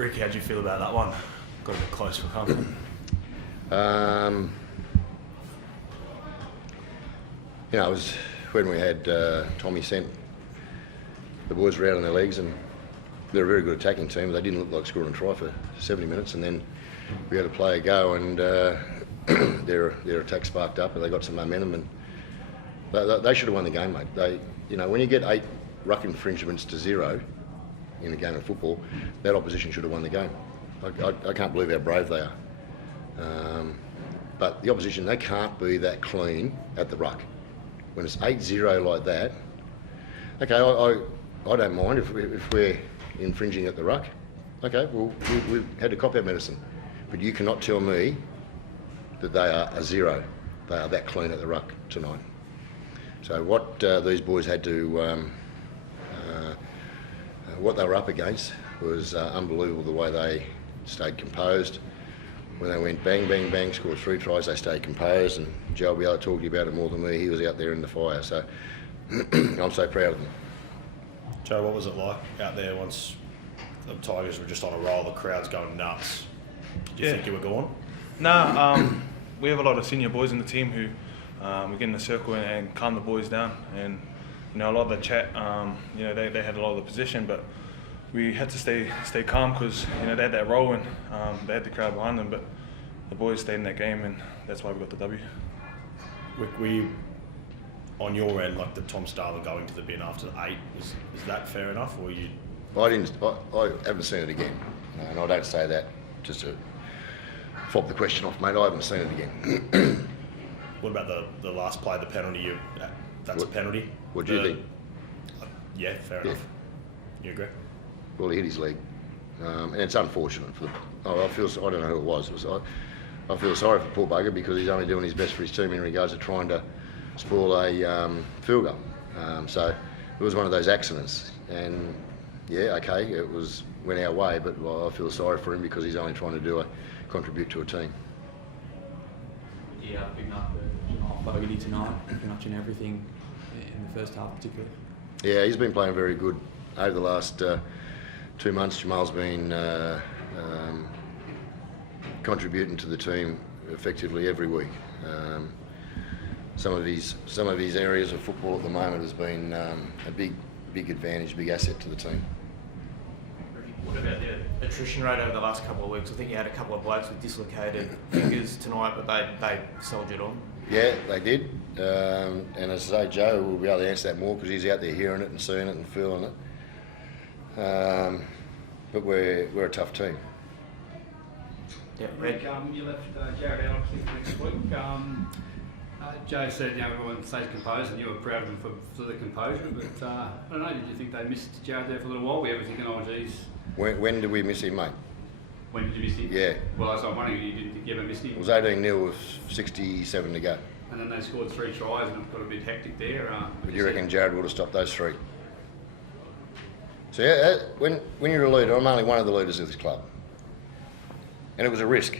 Rick, how do you feel about that one? Got a bit close for comfort. It was when we had Tommy sent the boys were out on their legs, and they're a very good attacking team. They didn't look like scoring a try for 70 minutes, and then we had to play a go, and their attack sparked up, and they got some momentum, and they should have won the game, mate. When you get 8 ruck infringements to 0 in a game of football, that opposition should have won the game. I can't believe how brave they are. But the opposition, they can't be that clean at the ruck. When it's 8-0 like that, okay, I don't mind if we're infringing at the ruck. Okay, well, we've had to cop our medicine. But you cannot tell me that they are a 0. They are that clean at the ruck tonight. So what these boys had to, what they were up against was unbelievable, the way they stayed composed. When they went bang, bang, bang, scored 3 tries, they stayed composed, and Joe will be able to talk to you about it more than me. He was out there in the fire, so I'm so proud of them. Joe, what was it like out there once the Tigers were just on a roll, the crowd's going nuts? Did you think you were gone? Nah, we have a lot of senior boys in the team who we get in a circle and calm the boys down, and a lot of the chat, they had a lot of the position, but we had to stay calm because they had that role and they had the crowd behind them, but the boys stayed in that game, and that's why we got the W. Were you, on your end, like the Tom Starler going to the bin after the 8, is that fair enough, or you? I haven't seen it again, and I don't say that just to fob the question off, mate. I haven't seen it again. What about the last play, the penalty? That's a penalty. What do you think? Yeah, fair enough. You agree? Well, he hit his leg, and it's unfortunate for. I don't know who it was. I feel sorry for poor bugger because he's only doing his best for his team in regards to trying to spoil a field goal. So it was one of those accidents, and yeah, okay, it went our way, but I feel sorry for him because he's only trying to contribute to a team. Yeah, big enough for Fogarty tonight, pretty much in everything in the first half particularly. Yeah, he's been playing very good over the last 2 months. Jamal's been contributing to the team effectively every week. Some of his areas of football at the moment has been a big advantage, big asset to the team. What about the attrition rate over the last couple of weeks? I think you had a couple of blokes with dislocated fingers tonight, but they soldiered on. Yeah, they did. And as I say, Joe will be able to answer that more because he's out there hearing it and seeing it and feeling it. But we're a tough team. Yeah, Rick, you left Jared out obviously for next week. Joe said everyone stays composed, and you were proud of him for the composure. But I don't know. Did you think they missed Jared there for a little while? We were thinking, oh geez. When did we miss him, mate? When did you miss him? Yeah. Well, I was wondering, you didn't think you ever missed him? It was 18-0 with 67 to go. And then they scored 3 tries, and it got a bit hectic there. But you reckon Jared would have stopped those 3? So yeah, when you're a leader, I'm only one of the leaders of this club, and it was a risk.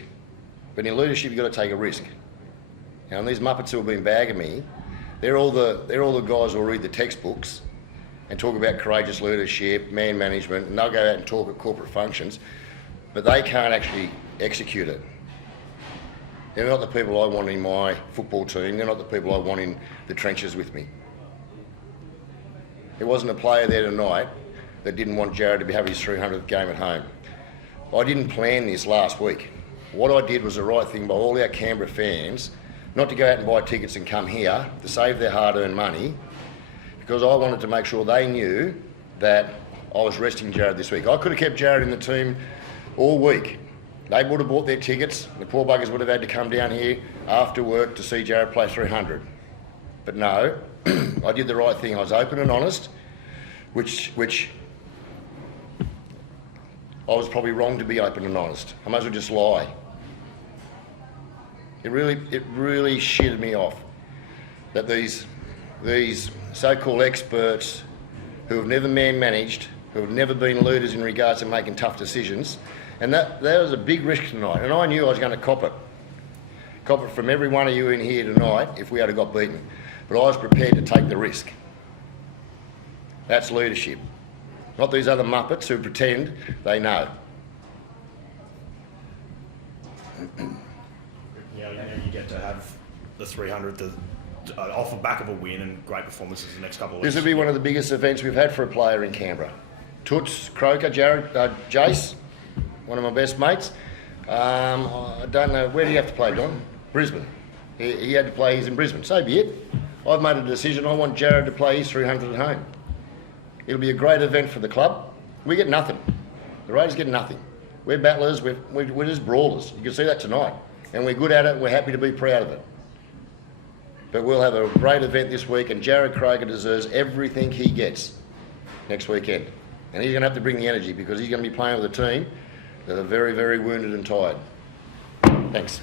But in leadership, you've got to take a risk. And these muppets who have been bagging me, they're all the guys who'll read the textbooks and talk about courageous leadership, man management, and they'll go out and talk at corporate functions, but they can't actually execute it. They're not the people I want in my football team. They're not the people I want in the trenches with me. There wasn't a player there tonight that didn't want Jared to have his 300th game at home. I didn't plan this last week. What I did was the right thing by all our Canberra fans, not to go out and buy tickets and come here to save their hard-earned money, because I wanted to make sure they knew that I was resting Jared this week. I could have kept Jared in the team all week. They would have bought their tickets. The poor buggers would have had to come down here after work to see Jared play 300. But no, I did the right thing. I was open and honest, which I was probably wrong to be open and honest. I might as well just lie. It really shitted me off that these so-called experts who have never man-managed, who have never been leaders in regards to making tough decisions, and that was a big risk tonight, and I knew I was going to cop it from every one of you in here tonight if we had got beaten, but I was prepared to take the risk. That's leadership, not these other muppets who pretend they know. You get to have the 300 off the back of a win and great performances the next couple of weeks. This will be one of the biggest events we've had for a player in Canberra. Toots, Croker, Jared, Jace, one of my best mates. I don't know, where do you have to play, Don? Brisbane. He had to play, he's in Brisbane. So be it. I've made a decision. I want Jared to play his 300 at home. It'll be a great event for the club. We get nothing. The Raiders get nothing. We're battlers, we're just brawlers. You can see that tonight. And we're good at it and we're happy to be proud of it. But we'll have a great event this week, and Jared Croker deserves everything he gets next weekend. And he's going to have to bring the energy because he's going to be playing with a team that are very, very wounded and tired. Thanks.